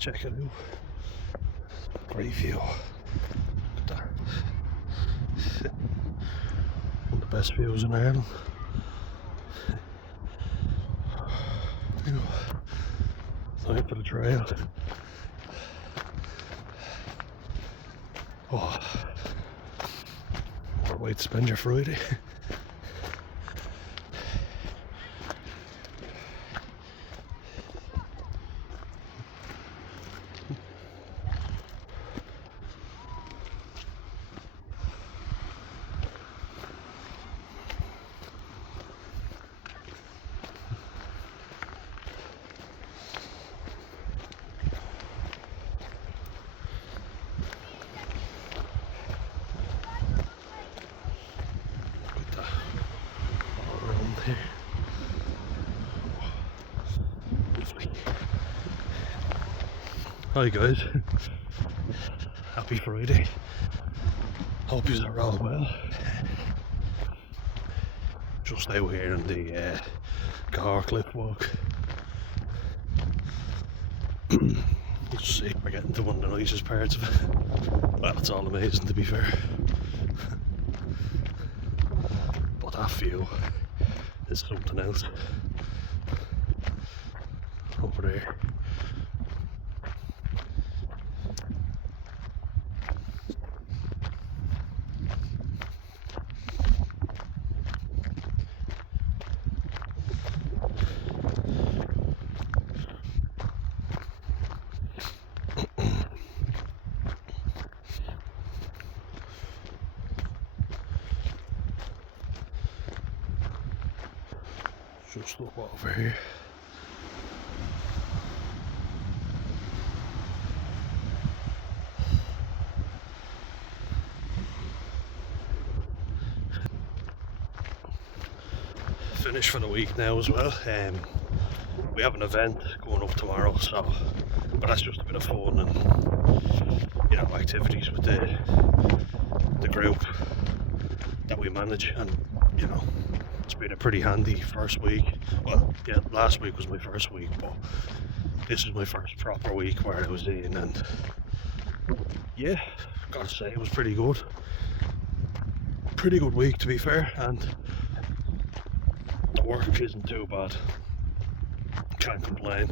Check it out. Great view. Look at that. One of the best views in Ireland. You know, time for the trail. Oh, what a way to spend your Friday. Here. Hi guys, happy Friday. Hope you are all well. Just out here in the Car Cliff Walk. Just see, we're getting to one of the nicest parts of it. Well, it's all amazing to be fair. But that view is something else. Over there. Just look over here. Finished for the week now as well. We have an event going up tomorrow, so but that's just a bit of fun and activities with the group that we manage, and it's been a pretty handy first week. Well, yeah, last week was my first week, but this is my first proper week where I was in, and yeah, gotta say it was pretty good. Pretty good week to be fair, and the work isn't too bad. Can't complain.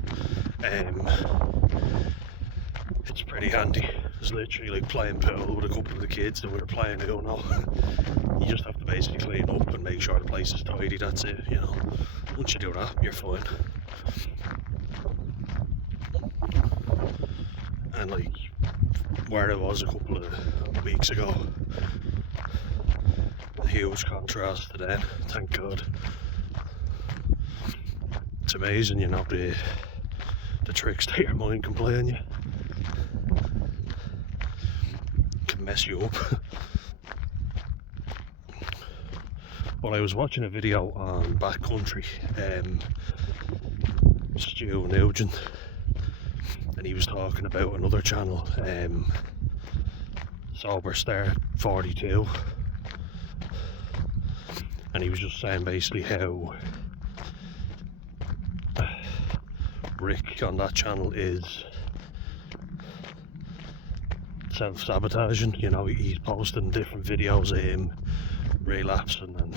It's pretty handy. It's literally like playing pool with a couple of the kids that we were playing Uno. You just have to basically clean up and make sure the place is tidy, that's it, Once you do that, you're fine. And like, where it was a couple of weeks ago, a huge contrast to then, thank God. It's amazing, the tricks that your mind can play on you. Can mess you up. Well, I was watching a video on Backcountry, Stu Nugent, and he was talking about another channel, Sober Star 42, and he was just saying basically how Rick on that channel is self-sabotaging. He's posting different videos of him relapsing, and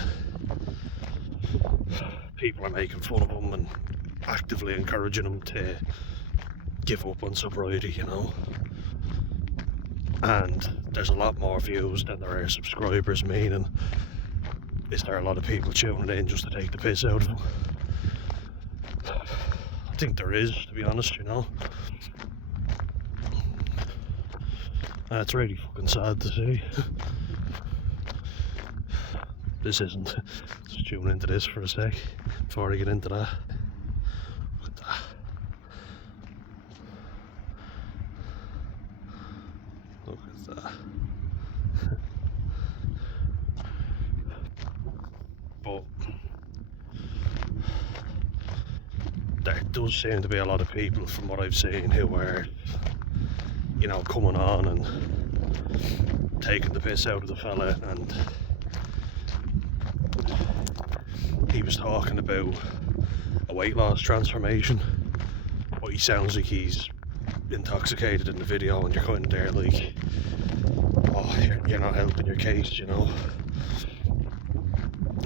people are making fun of him and actively encouraging him to give up on sobriety, and there's a lot more views than there are subscribers, meaning is there a lot of people tuning in just to take the piss out of him? I think there is, to be honest, and it's really fucking sad to see. This isn't. Just tune into this for a sec before I get into that. Look at that. Look at that. But there does seem to be a lot of people, from what I've seen, who are, coming on and taking the piss out of the fella, and he was talking about a weight loss transformation, but he sounds like he's intoxicated in the video, and you're kind of there like, oh, you're not helping your case, you know.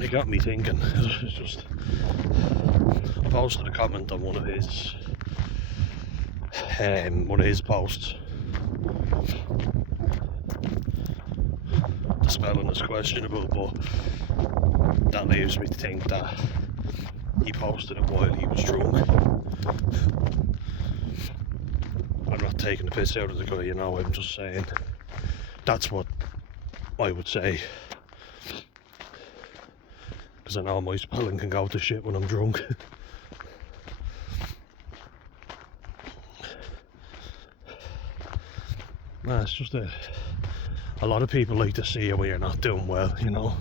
It got me thinking. It's just, I posted a comment on one of his posts. The spelling is questionable, but that leaves me to think that he posted it while he was drunk. I'm not taking the piss out of the guy, you know, I'm just saying that's what I would say, because I know my spelling can go to shit when I'm drunk. Nah, it's just a lot of people like to see you when you're not doing well, you know.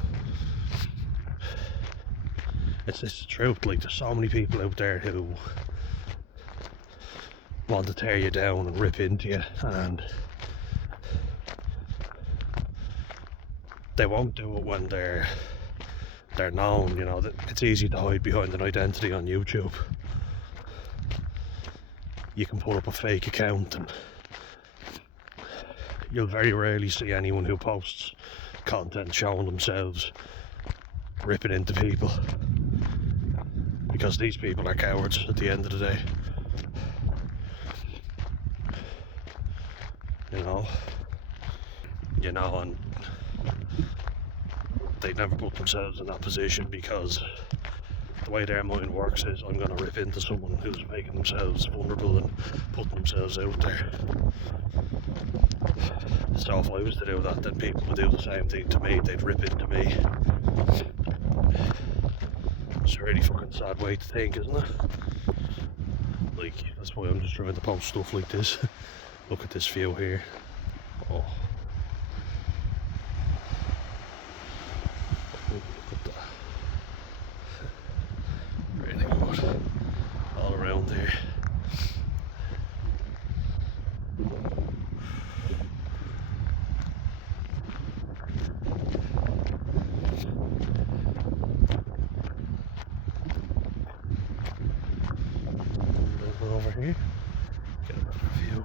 It's the truth. Like, there's so many people out there who want to tear you down and rip into you, and they won't do it when they're known, you know. It's easy to hide behind an identity on YouTube. You can put up a fake account, and you'll very rarely see anyone who posts content showing themselves ripping into people, because these people are cowards at the end of the day, you know, and they never put themselves in that position, because the way their mind works is, I'm going to rip into someone who's making themselves vulnerable and putting themselves out there. So if I was to do that, then people would do the same thing to me. They'd rip into me. It's a really fucking sad way to think, isn't it? Like, that's why I'm just trying to post stuff like this. Look at this view here. Oh. Look at that. Really good. All around there. Over here, get a better view.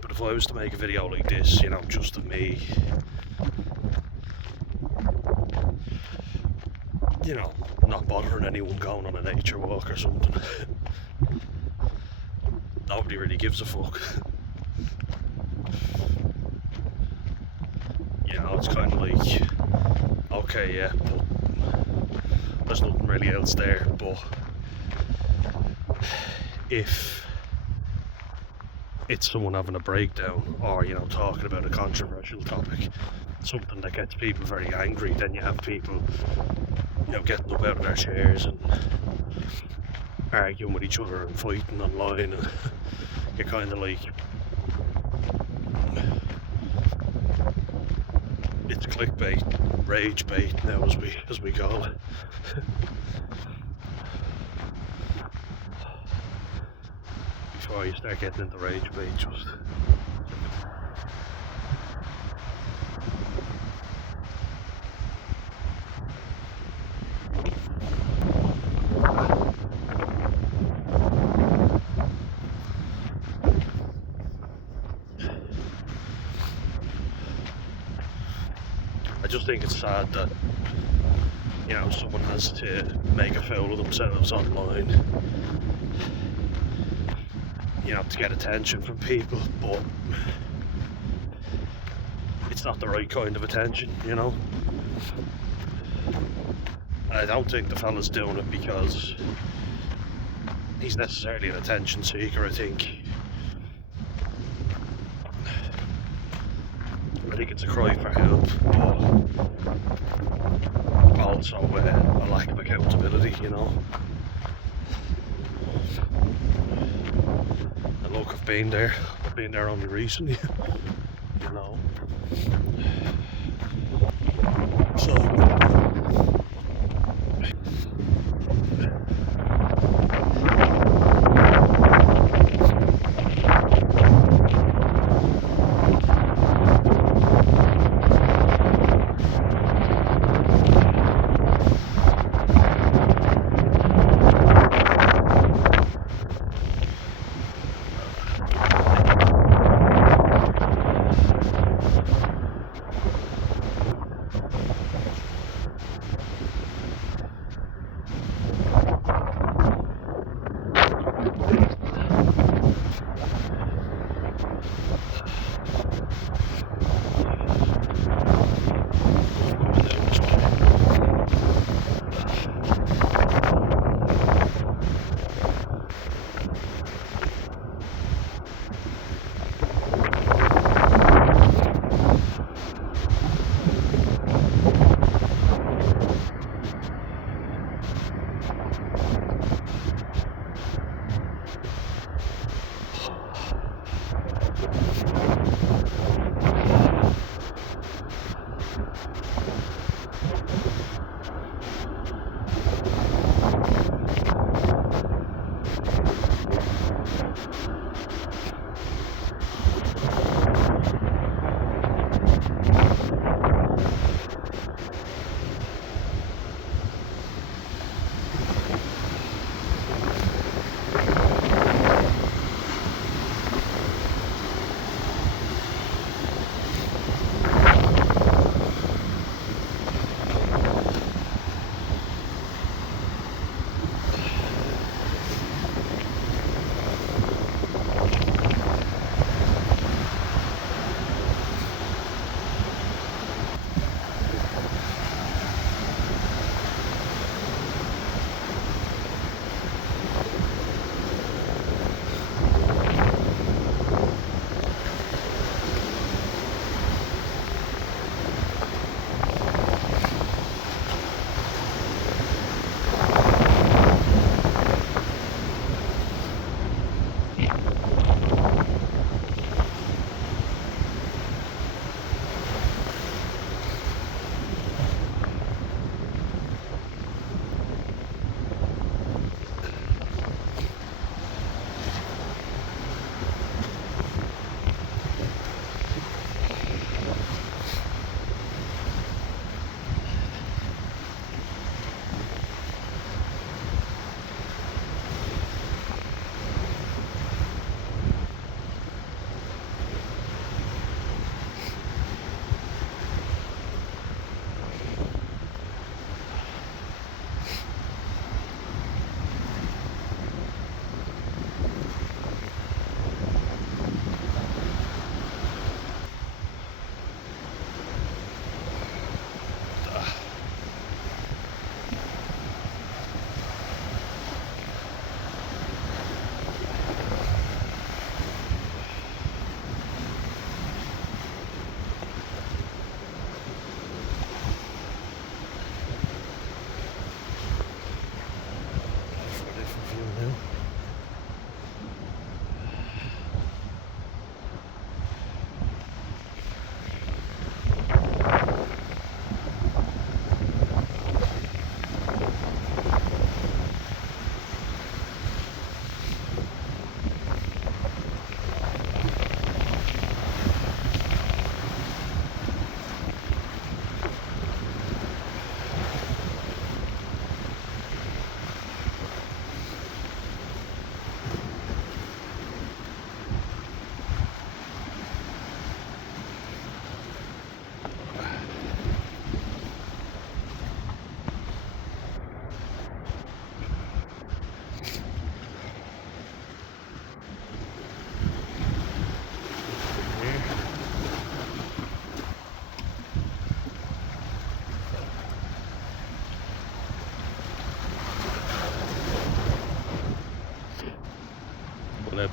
But if I was to make a video like this, you know, just of me, you know, not bothering anyone going on a nature walk or something, nobody really gives a fuck. You know, it's kind of like, okay, yeah, but there's nothing really else there. But if it's someone having a breakdown, or, you know, talking about a controversial topic, something that gets people very angry, then you have people, you know, getting up out of their chairs and arguing with each other and fighting online, and you're kind of like, it's clickbait, rage bait now, as we call it. Before you start getting into rage bait, just I just think it's sad that, you know, someone has to make a fool of themselves online, you know, to get attention from people, but it's not the right kind of attention, you know. And I don't think the fella's doing it because he's necessarily an attention seeker. I think it's a cry for help, but also a lack of accountability, you know. And look, I've been there only recently, you know. So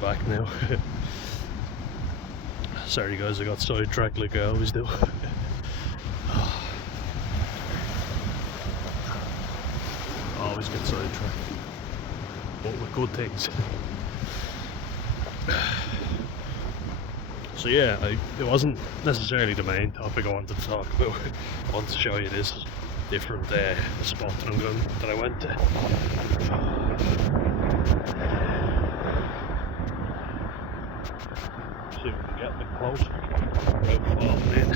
back now. Sorry guys, I got sidetracked like I always do. Always get sidetracked, but with good things. So yeah, it wasn't necessarily the main topic I wanted to talk about. I wanted to show you this different spot that I went to. See if we can get a bit closer without falling in.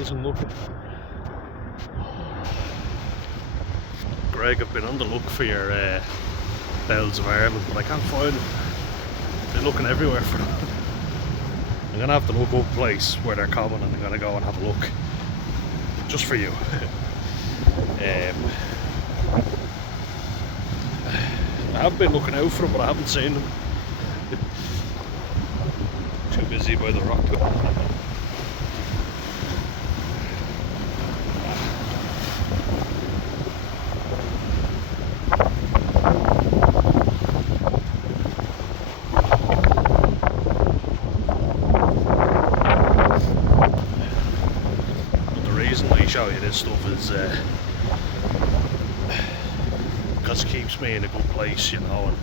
Isn't looking. Greg, I've been on the look for your bells of Ireland, but I can't find them. They're looking everywhere for them. I'm gonna have to look up a place where they're common, and I'm gonna go and have a look just for you. I have been looking out for them, but I haven't seen them. Too busy by the rock. Show you this stuff is because it keeps me in a good place, you know, and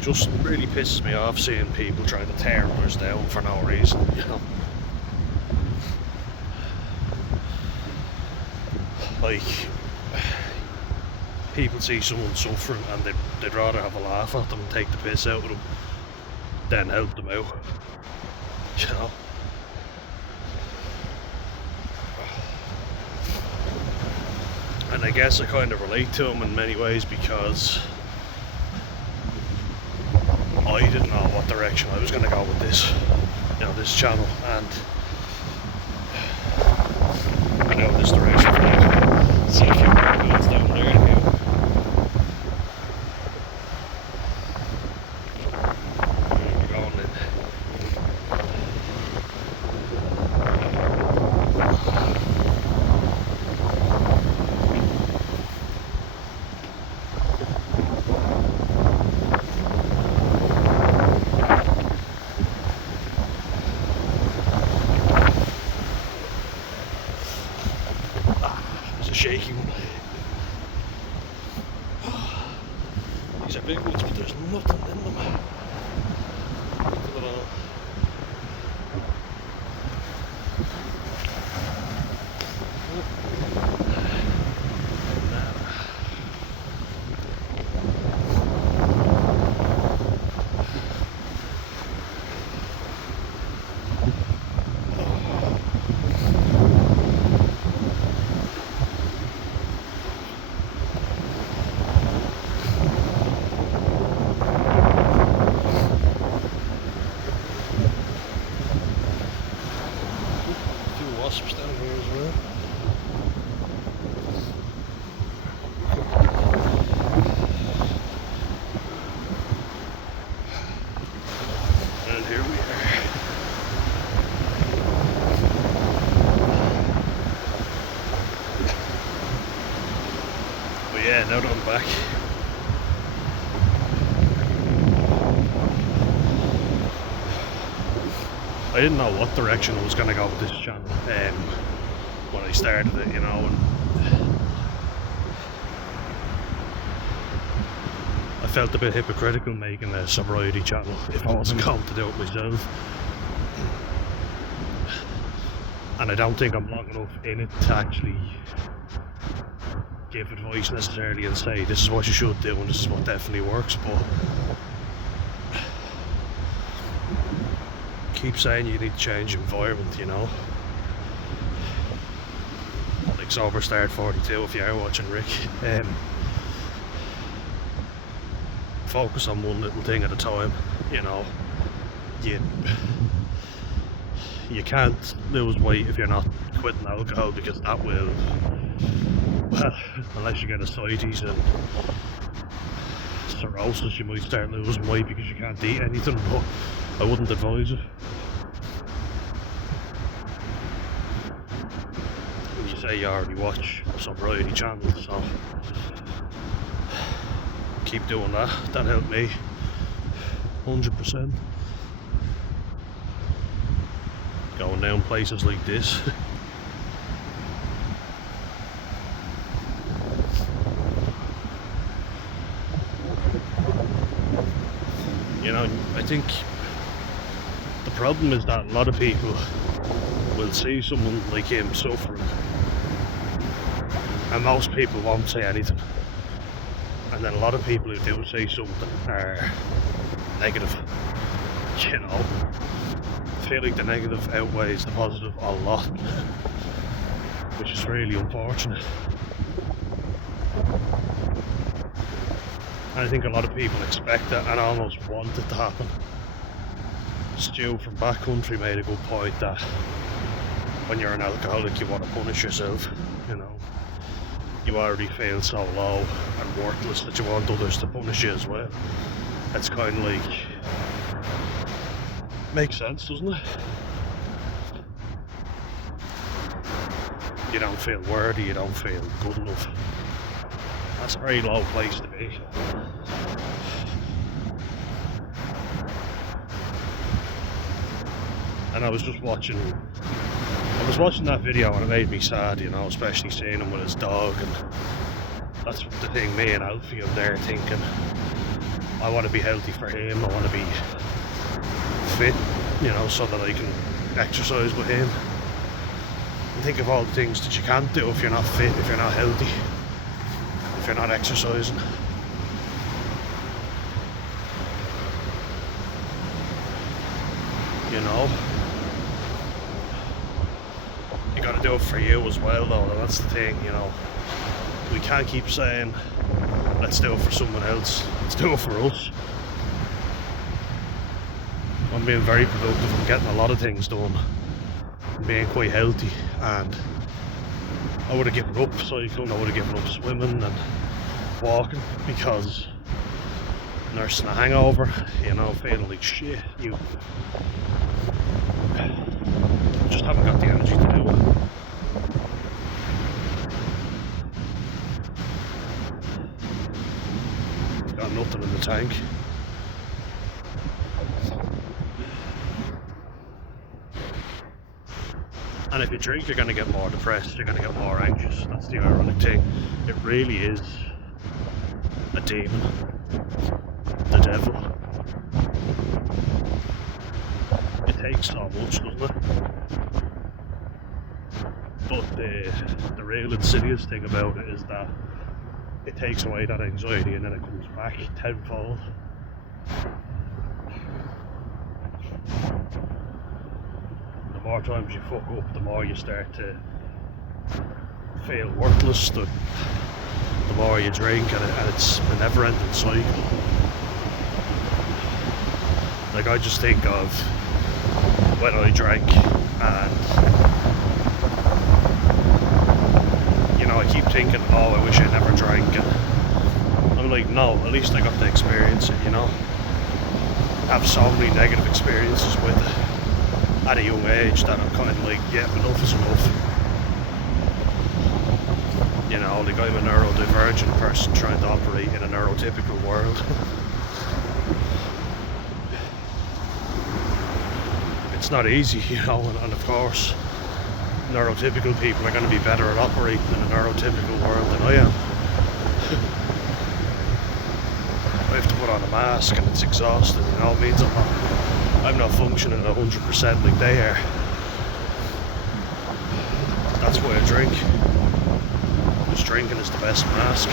just really pisses me off seeing people trying to tear others down for no reason, you know. Like, people see someone suffering and they'd rather have a laugh at them and take the piss out of them than help them out. You know, and I guess I kind of relate to him in many ways because I didn't know what direction I was going to go with this, you know, this channel, and I know this direction for now. See a few cargoes down there now. Shaky one. These are big ones, but there's nothing in them. Nothing at all. Wasps down here as well. And here we are. But yeah, now that I'm back, I didn't know what direction I was going to go with this channel when I started it, you know, and I felt a bit hypocritical making a sobriety channel if I wasn't going to do it myself. And I don't think I'm long enough in it to actually give advice necessarily and say this is what you should do and this is what definitely works, but keep saying you need to change environment, you know. Like Sober Start 42 if you are watching, Rick. Focus on one little thing at a time, you know. You you can't lose weight if you're not quitting alcohol, because that will, well, unless you get ascites and cirrhosis, you might start losing weight because you can't eat anything, but I wouldn't advise it. And you say you already watch sobriety channels, so keep doing that. That helped me 100%. Going down places like this. You know, I think the problem is that a lot of people will see someone like him suffering, and most people won't say anything. And then a lot of people who do say something are negative. You know, I feel like the negative outweighs the positive a lot, which is really unfortunate. And I think a lot of people expect it and almost want it to happen. Stu from Backcountry made a good point that when you're an alcoholic, you want to punish yourself. You know, you already feel so low and worthless that you want others to punish you as well. It's kind of like, makes sense, doesn't it? You don't feel worthy, you don't feel good enough. That's a very low place to be. And I was watching that video and it made me sad, you know, especially seeing him with his dog. And that's the thing, me and Alfie are there thinking, I want to be healthy for him, I want to be fit, you know, so that I can exercise with him. And think of all the things that you can't do if you're not fit, if you're not healthy, if you're not exercising. You know, you gotta do it for you as well though, that's the thing, you know. We can't keep saying, let's do it for someone else, let's do it for us. I'm being very productive, I'm getting a lot of things done, I'm being quite healthy, and I would have given up cycling, I would have given up swimming and walking because nursing a hangover, you know, feeling like shit, you just haven't got the energy to do it. Got nothing in the tank. And if you drink, you're going to get more depressed, you're going to get more anxious. That's the ironic thing. It really is a demon. The devil. It takes so much, doesn't it? But the real insidious thing about it is that it takes away that anxiety and then it comes back tenfold. The more times you fuck up, the more you start to feel worthless, the more you drink, and it's a never-ending cycle. Like, I just think of when I drank, and you know, I keep thinking, oh, I wish I never drank, and I'm like, no, at least I got to experience it, you know. I have so many negative experiences with it at a young age that I'm kind of like, yeah, enough is enough. You know, like, I'm a neurodivergent person trying to operate in a neurotypical world. It's not easy, you know, and of course neurotypical people are going to be better at operating in a neurotypical world than I am. I have to put on a mask and it's exhausting, you know. It means I'm not functioning at 100% like they are. That's why I drink. Because drinking is the best mask.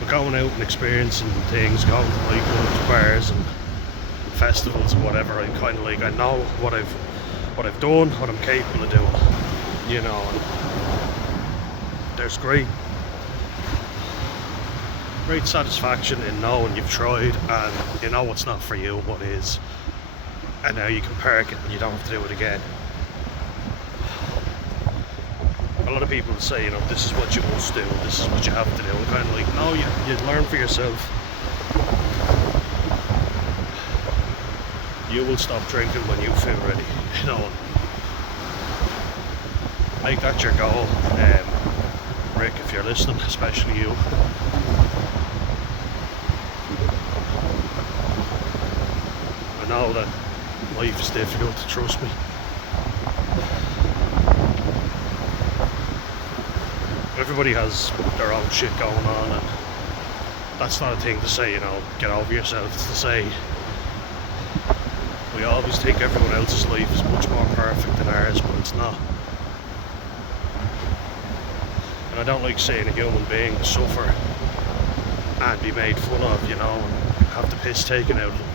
But going out and experiencing things, going to nightclubs, bars and festivals and whatever, I'm kind of like, I know what I've done, what I'm capable of doing, you know. And there's great great satisfaction in knowing you've tried and you know what's not for you, what is, and now you can park it and you don't have to do it again. A lot of people say, this is what you must do, this is what you have to do. I'm kind of like, no, you learn for yourself. You will stop drinking when you feel ready, Make that your goal. Rick, if you're listening, especially you. I know that life is difficult, trust me. Everybody has their own shit going on, and that's not a thing to say, get over yourself. It's to say, we always think everyone else's life is much more perfect than ours, but it's not. And I don't like seeing a human being suffer and be made fun of, and have the piss taken out of them.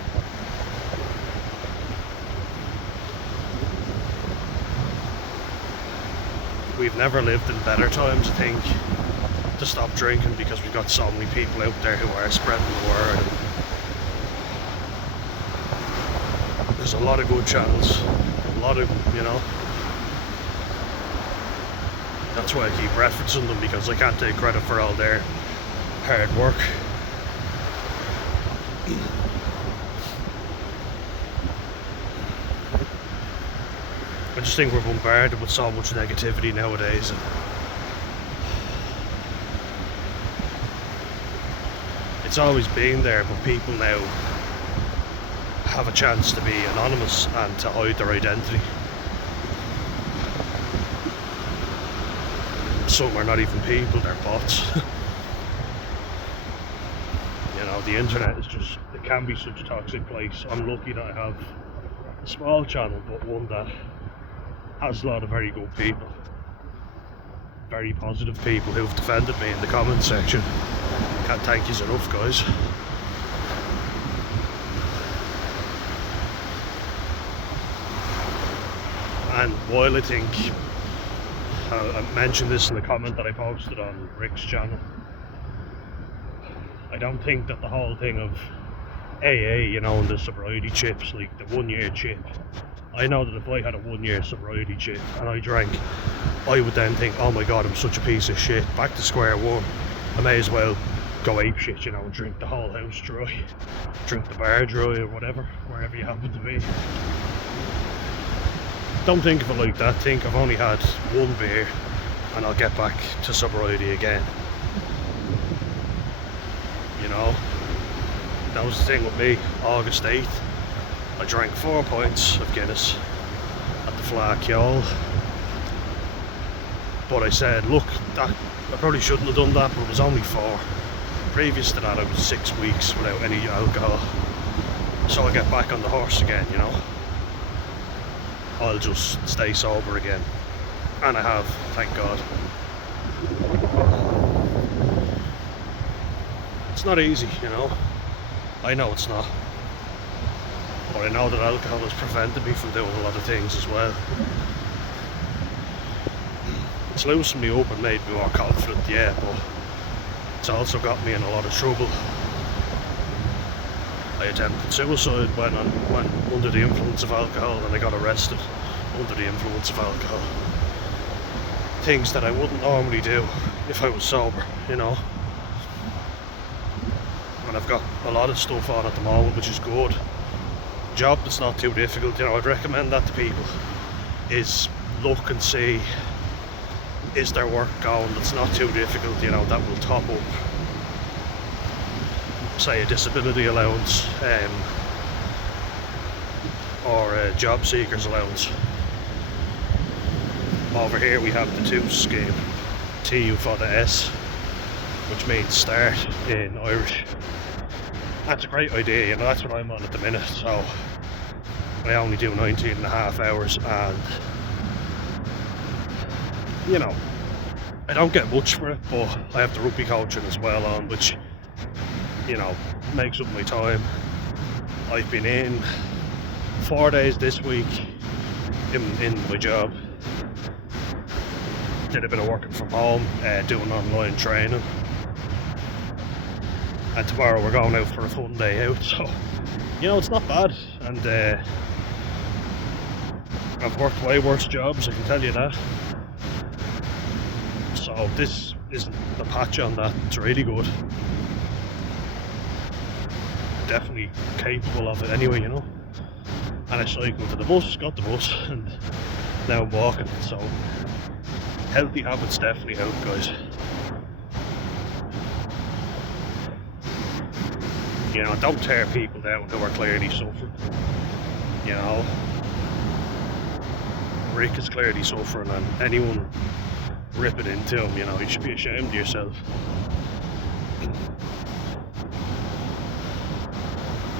We've never lived in better times, I think, to stop drinking, because we've got so many people out there who are spreading the word. There's a lot of good channels, a lot of them, That's why I keep referencing them, because I can't take credit for all their hard work. I just think we're bombarded with so much negativity nowadays. It's always been there, but people now have a chance to be anonymous and to hide their identity. Some are not even people, they're bots. The internet is just, it can be such a toxic place. I'm lucky that I have a small channel, but one that has a lot of very good people, very positive people who've defended me in the comment section. Can't thank you enough, guys. And while I think, I mentioned this in the comment that I posted on Rick's channel, I don't think that the whole thing of AA, and the sobriety chips, like the 1 year chip, I know that if I had a 1 year sobriety chip and I drank, I would then think, oh my god, I'm such a piece of shit, back to square one. I may as well go ape shit, and drink the whole house dry, drink the bar dry, or whatever, wherever you happen to be. Don't think of it like that. Think I've only had one beer and I'll get back to sobriety again. That was the thing with me. August 8th, I drank 4 pints of Guinness at the Flat Y'all. But I said, look, that I probably shouldn't have done that, but it was only 4. Previous to that, I was 6 weeks without any alcohol. So I get back on the horse again, I'll just stay sober again. And I have, thank God. It's not easy, I know it's not. But I know that alcohol has prevented me from doing a lot of things as well. It's loosened me up and made me more confident, yeah, but it's also got me in a lot of trouble. I attempted suicide when under the influence of alcohol, and I got arrested under the influence of alcohol. Things that I wouldn't normally do if I was sober, And I've got a lot of stuff on at the moment, which is good. Job that's not too difficult, I'd recommend that to people, is look and see, is there work going that's not too difficult, that will top up, say, a disability allowance, or a job seekers allowance. Over here we have the TOOS scheme, TU for the S, which means start in Irish. That's a great idea, that's what I'm on at the minute, so I only do 19.5 hours, and I don't get much for it, but I have the rugby coaching as well on, which makes up my time. I've been in 4 days this week in my job. Did a bit of working from home, doing online training. and tomorrow we're going out for a fun day out, so you know, it's not bad. And I've worked way worse jobs, I can tell you that. So this isn't the patch on that. It's really good. Definitely capable of it anyway, you know. And I cycled to the bus, got the bus, and now I'm walking. So healthy habits definitely help, guys. You know, don't tear people down who are clearly suffering. You know, Rick is clearly suffering, and anyone ripping into him, you know, you should be ashamed of yourself.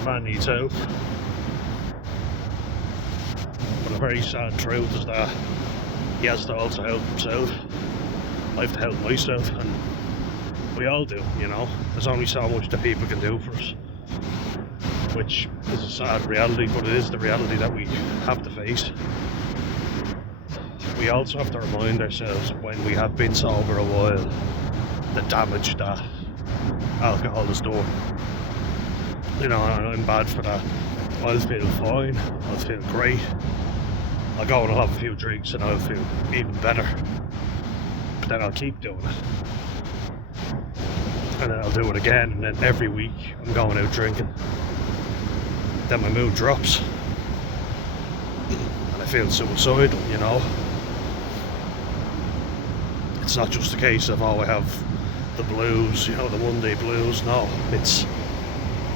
Man needs help. But a very sad truth is that he has to also help himself. I have to help myself, and we all do, you know. There's only so much that people can do for us, which is a sad reality, but it is the reality that we have to face. We also have to remind ourselves, when we have been sober a while, the damage that alcohol has done. You know, and I'm bad for that. I'll feel fine, I'll feel great. I'll go and I'll have a few drinks and I'll feel even better. But then I'll keep doing it. And then I'll do it again, and then every week I'm going out drinking. Then my mood drops. And I feel suicidal, you know. It's not just a case of, oh, I have the blues, you know, the Monday blues. No, it's,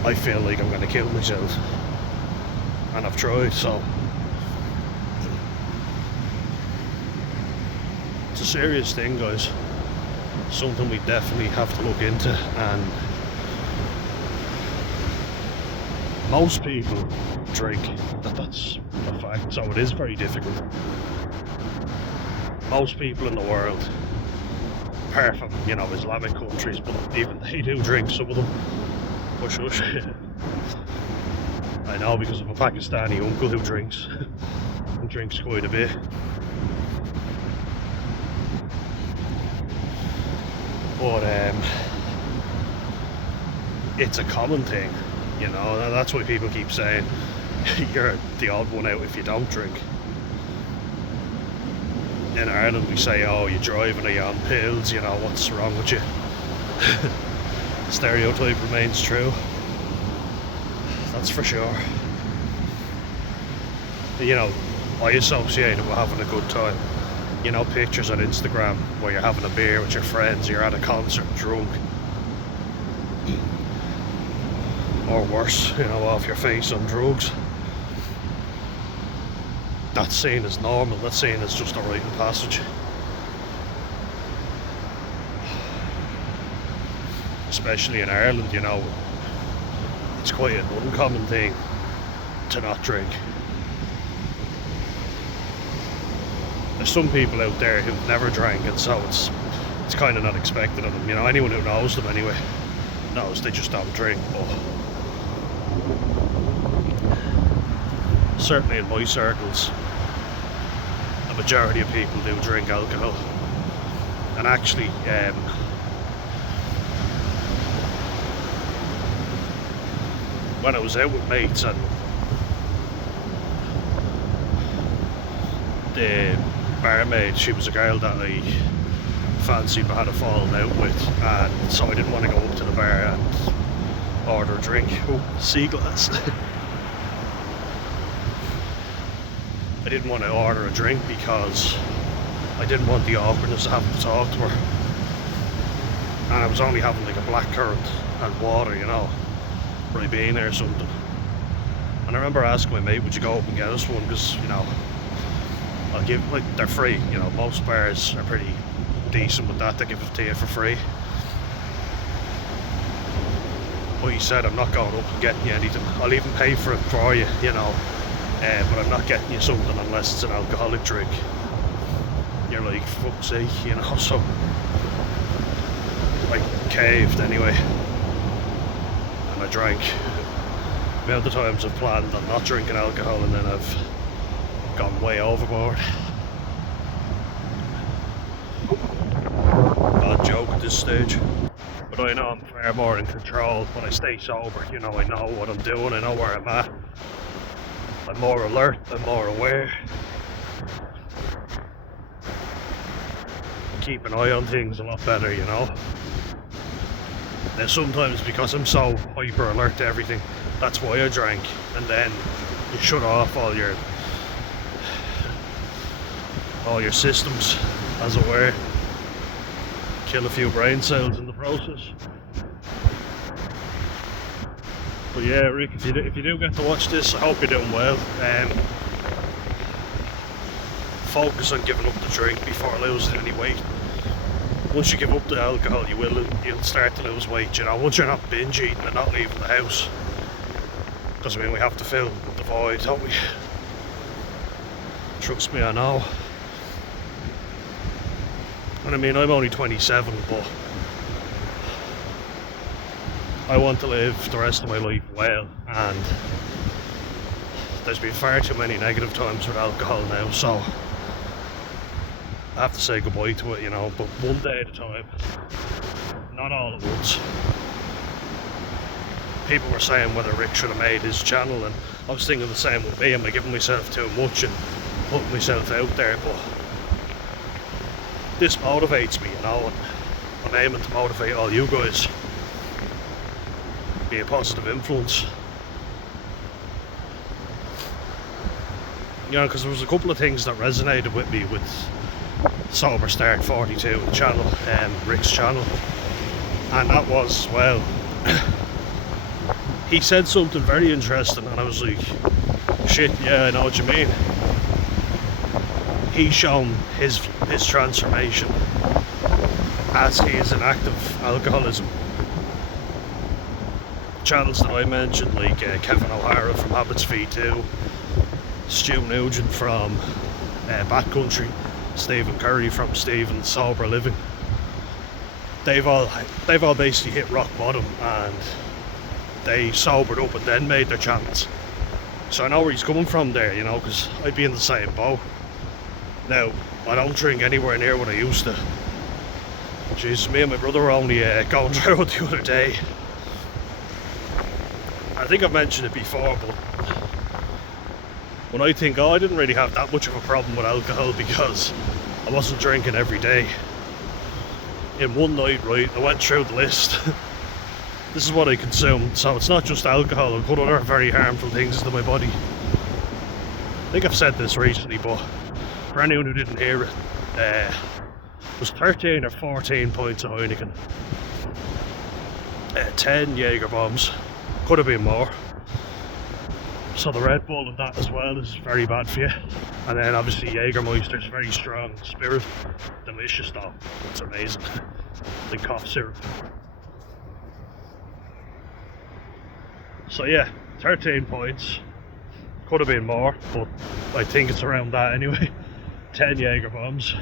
I feel like I'm going to kill myself. And I've tried, so. It's a serious thing, guys. Something we definitely have to look into, and most people drink. That's a fact, so it is very difficult. Most people in the world, apart from, you know, Islamic countries, but even they do drink, some of them. Hush hush. I know, because of a Pakistani uncle who drinks and drinks quite a bit. But it's a common thing, you know, and that's why people keep saying you're the odd one out if you don't drink. In Ireland we say, oh, you're driving, are you on pills, you know, what's wrong with you? Stereotype remains true, that's for sure. You know, I associate it with having a good time. You know, pictures on Instagram where you're having a beer with your friends, you're at a concert drunk, or worse, you know, off your face on drugs. That's seen as normal, that's seen as just a rite of passage. Especially in Ireland, you know, it's quite an uncommon thing to not drink. There's some people out there who've never drank, and so it's kind of not expected of them. You know, anyone who knows them anyway knows they just don't drink. But certainly in my circles, the majority of people do drink alcohol. And actually, when I was out with mates, and the barmaid, she was a girl that I fancied but had a falling out with, and so I didn't want to go up to the bar and order a drink. Oh, sea glass. I didn't want to order a drink because I didn't want the awkwardness of having to talk to her, and I was only having like a blackcurrant and water, you know, Ribena or something. And I remember asking my mate, would you go up and get us one, because, you know, I'll give, like, they're free, you know, most bars are pretty decent with that, they give it to you for free. But he said, I'm not going up and getting you anything, I'll even pay for it for you, you know, but I'm not getting you something unless it's an alcoholic drink. You're like, fuck's sake, you know, so I caved anyway, and I drank. The amount of times I've planned on not drinking alcohol and then I've gone way overboard. Bad joke at this stage. but I know I'm far more in control when I stay sober. You know, I know what I'm doing, I know where I'm at. I'm more alert, I'm more aware. Keep an eye on things a lot better, you know. Now sometimes because I'm so hyper alert to everything, that's why I drank, and then you shut off all your systems, as it were. Kill a few brain cells in the process. But yeah, Rick, if you do get to watch this, I hope you're doing well. Focus on giving up the drink before losing any weight. Once you give up the alcohol, you'll start to lose weight. You know, once you're not binge eating and not leaving the house, because I mean we have to fill the void, don't we? Trust me, I know. And I mean, I'm only 27, but I want to live the rest of my life well, and there's been far too many negative times with alcohol now, so I have to say goodbye to it, you know, but one day at a time, not all at once. People were saying whether Rick should have made his channel, and I was thinking the same with me. Am I giving myself too much and putting myself out there? But this motivates me, you know, and I'm aiming to motivate all you guys. Be a positive influence. You know, because there was a couple of things that resonated with me with Sober Start 42, the channel, Rick's channel, and that was, well, he said something very interesting, and I was like, shit, yeah, I know what you mean. He's shown his transformation as he is in active alcoholism. Channels that I mentioned, like Kevin O'Hara from Habits V2, Stu Nugent from Backcountry, Stephen Curry from Stephen's Sober Living, they've all basically hit rock bottom and they sobered up and then made their channels. So I know where he's coming from there, you know, because I'd be in the same boat. Now, I don't drink anywhere near what I used to. Jesus, me and my brother were only going through it the other day. I think I've mentioned it before, but when I think, I didn't really have that much of a problem with alcohol because I wasn't drinking every day. In one night, right, I went through the list. This is what I consumed, so it's not just alcohol, I've got other very harmful things to my body. I think I've said this recently, but for anyone who didn't hear it, it was 13 or 14 pints of Heineken, 10 Jaeger bombs, could have been more. So the Red Bull and that as well is very bad for you. And then obviously Jägermeister is very strong spirit, delicious though, it's amazing. The cough syrup. So yeah, 13 points, could have been more, but I think it's around that anyway. 10 Jaeger bombs,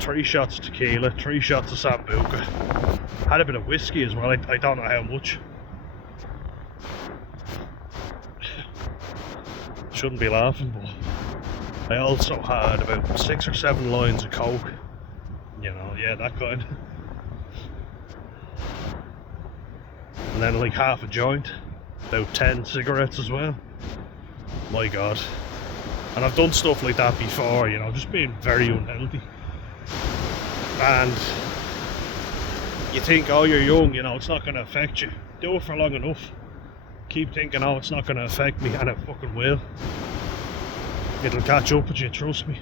3 shots of tequila, 3 shots of Sambuca, had a bit of whiskey as well, I don't know how much. Shouldn't be laughing, but I also had about 6 or 7 lines of coke, you know, yeah, that kind. And then like half a joint, about 10 cigarettes as well. My god. And I've done stuff like that before, you know, just being very unhealthy. And you think, oh, you're young, you know, it's not going to affect you. Do it for long enough. Keep thinking, oh, it's not going to affect me, and it fucking will. It'll catch up with you, trust me.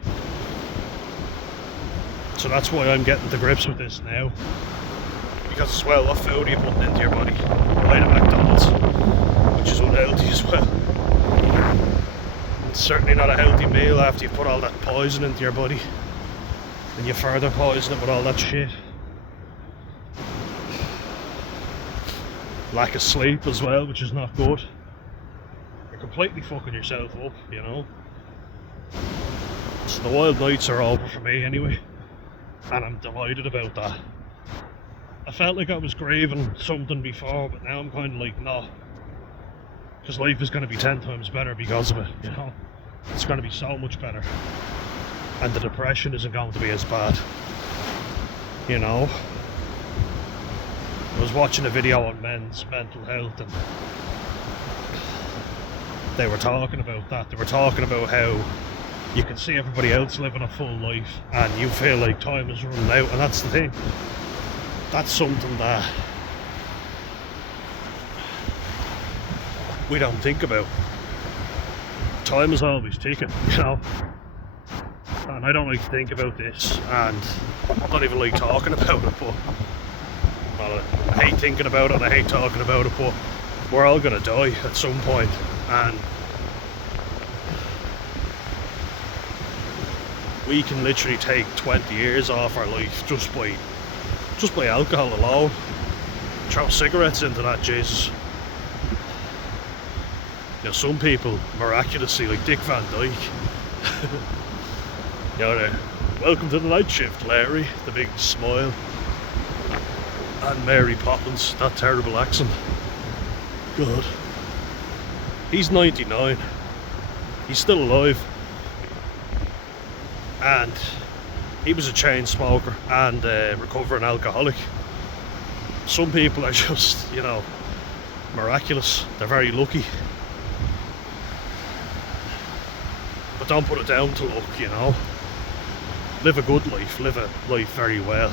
So that's why I'm getting to grips with this now. Because as well, what food are you putting into your body? Right at McDonald's, which is unhealthy as well. It's certainly not a healthy meal after you put all that poison into your body. And you further poison it with all that shit. Lack of sleep as well, which is not good. You're completely fucking yourself up, you know. So the wild nights are over for me anyway, and I'm delighted about that. I felt like I was grieving something before, but now I'm kind of like, no, because life is going to be 10 times better because of it, you know. It's going to be so much better, and the depression isn't going to be as bad, you know. I was watching a video on men's mental health, and they were talking about that. They were talking about how you can see everybody else living a full life and you feel like time is running out, and that's the thing. That's something that we don't think about. Time is always ticking, you know. And I don't like to think about this, and I don't even like talking about it, but well, I hate thinking about it and I hate talking about it, but we're all gonna die at some point, and we can literally take 20 years off our life just by alcohol alone. Throw cigarettes into that, Jesus. You know, some people miraculously, like Dick Van Dyke, you know, they're, welcome to the night shift, Larry, the big smile, and Mary Poppins, that terrible accent. God, he's 99, he's still alive, and he was a chain smoker and a recovering alcoholic. Some people are just, you know, miraculous, they're very lucky. But don't put it down to luck, you know. Live a good life, live a life very well.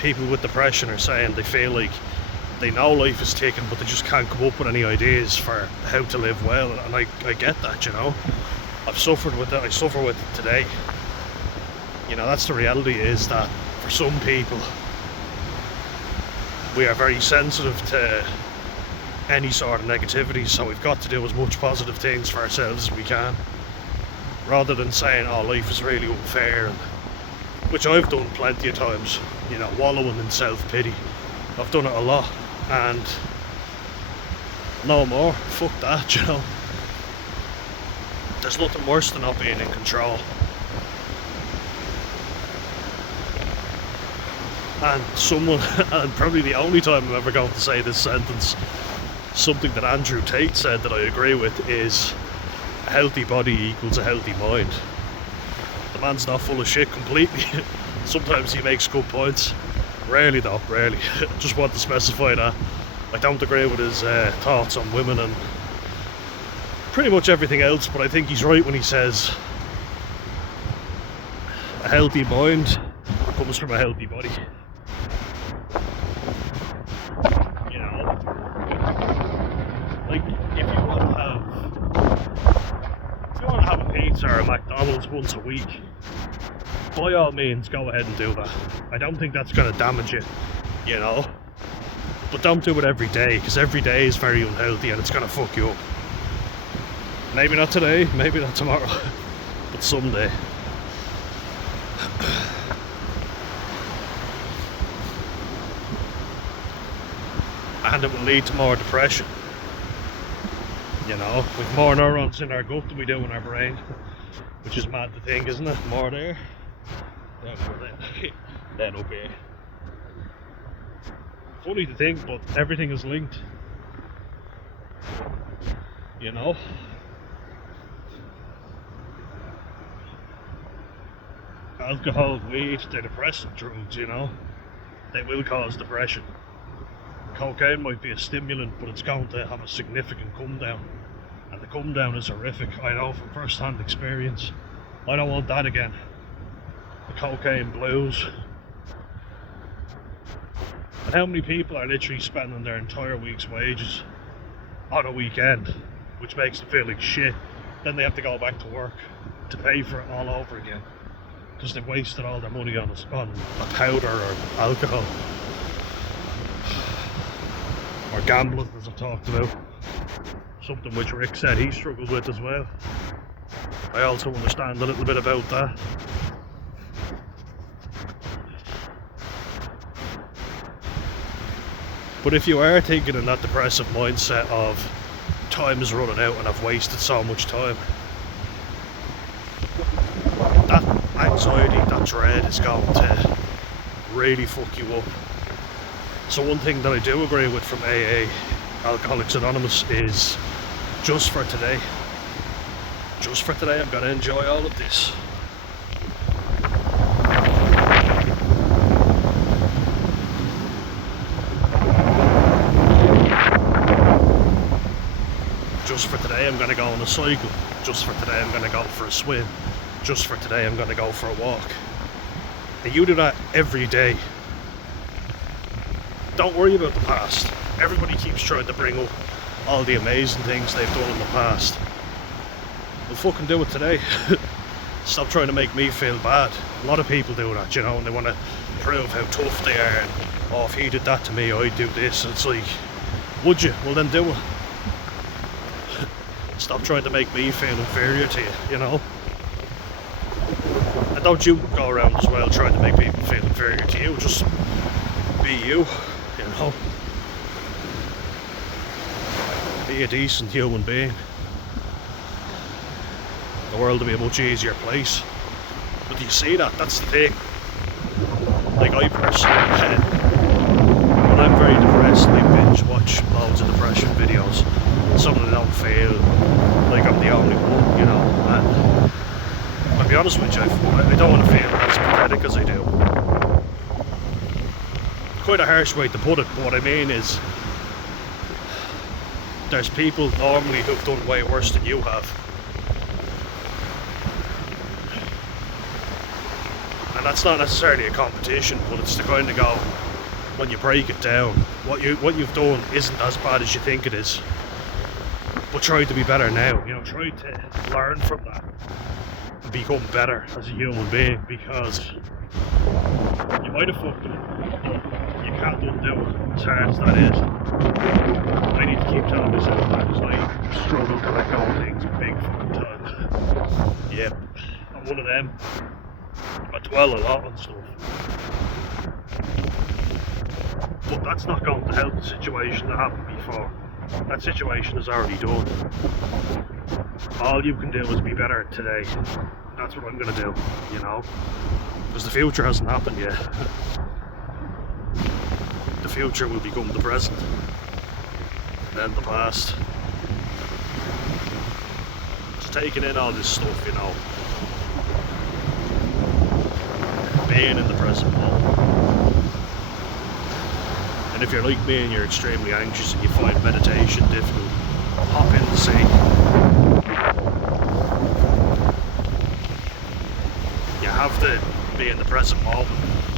People with depression are saying they feel like they know life is ticking, but they just can't come up with any ideas for how to live well, and I get that, you know. I've suffered with that, I suffer with it today. You know, that's the reality, is that for some people we are very sensitive to any sort of negativity, so we've got to do as much positive things for ourselves as we can, rather than saying, oh, life is really unfair, and, which I've done plenty of times, you know, wallowing in self-pity. I've done it a lot, and no more, fuck that, you know. There's nothing worse than not being in control. And someone, and probably the only time I'm ever going to say this sentence, something that Andrew Tate said that I agree with, is a healthy body equals a healthy mind. The man's not full of shit completely. Sometimes he makes good points. Rarely though, rarely. Just want to specify that. I don't agree with his thoughts on women and pretty much everything else, but I think he's right when he says a healthy mind comes from a healthy body. You know, like if you want to have a pizza or a McDonald's once a week, by all means go ahead and do that. I don't think that's going to damage you, you know, but don't do it every day, because every day is very unhealthy and it's going to fuck you up. Maybe not today, maybe not tomorrow, but someday. And it will lead to more depression. You know, with more neurons in our gut than we do in our brain, which is mad to think, isn't it? More there, then up here. Funny to think, but everything is linked. You know. Alcohol, weed, they're depressant drugs, you know. They will cause depression. Cocaine might be a stimulant, but it's going to have a significant come down, and the come down is horrific. I know from first-hand experience. I don't want that again. The cocaine blues. And how many people are literally spending their entire week's wages on a weekend, which makes them feel like shit. Then they have to go back to work to pay for it all over again, because they've wasted all their money on a powder or alcohol. Or gambling, as I've talked about. Something which Rick said he struggled with as well. I also understand a little bit about that. But if you are thinking in that depressive mindset of time is running out and I've wasted so much time, that anxiety, that dread is going to really fuck you up. So one thing that I do agree with from AA, Alcoholics Anonymous, is just for today. Just for today, I'm going to enjoy all of this. just for today I'm going to go on a cycle, just for today I'm going to go for a swim, just for today I'm going to go for a walk. And you do that every day. Don't worry about the past. Everybody keeps trying to bring up all the amazing things they've done in the past. Well, fucking do it today. Stop trying to make me feel bad. A lot of people do that, you know, and they want to prove how tough they are. And, oh, if he did that to me, I'd do this. And it's like, would you? Well, then do it. Stop trying to make me feel inferior to you, you know. And don't you go around as well trying to make people feel inferior to you. Just be you, you know. Be a decent human being. The world will be a much easier place. But do you see that? That's the thing. Like, I personally, when I'm very depressed, I binge watch loads of depression videos. Some of them don't feel like I'm the only one, you know. And I'll be honest with you, I don't want to feel as pathetic as I do. Quite a harsh way to put it, but what I mean is, there's people normally who've done way worse than you have. And that's not necessarily a competition, but it's the kind of go, when you break it down, what you've done isn't as bad as you think it is. But try to be better now, you know, try to learn from that and become better as a human being, because you might have fucked it, but you can't undo it, as hard as that is. I need to keep telling myself that, because I struggle to let go of things big fucking time. Yep, I'm one of them. I dwell a lot on stuff, but that's not going to help the situation that happened before. That situation is already done. All you can do is be better today. That's what I'm going to do, you know, because the future hasn't happened yet. The future will become the present, then the past. Just taking in all this stuff, you know, being in the present moment. And if you're like me and you're extremely anxious and you find meditation difficult, hop in the sea. You have to be in the present moment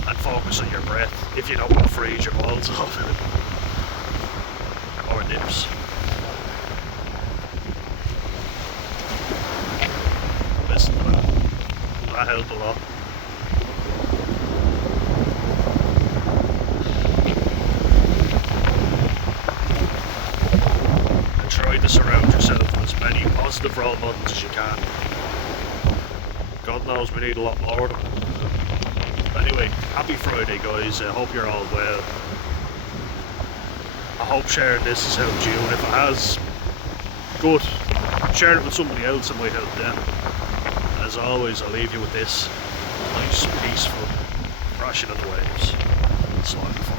and focus on your breath if you don't want to freeze your balls off. Or nips. Listen to that. That helped a lot. Try to surround yourself with as many positive role models as you can. God knows we need a lot more of them. Anyway, happy Friday, guys. I hope you're all well. I hope sharing this has helped you, and if it has, good. Share it with somebody else, it might help them. As always, I'll leave you with this nice, peaceful crashing of the waves. Slide and fall.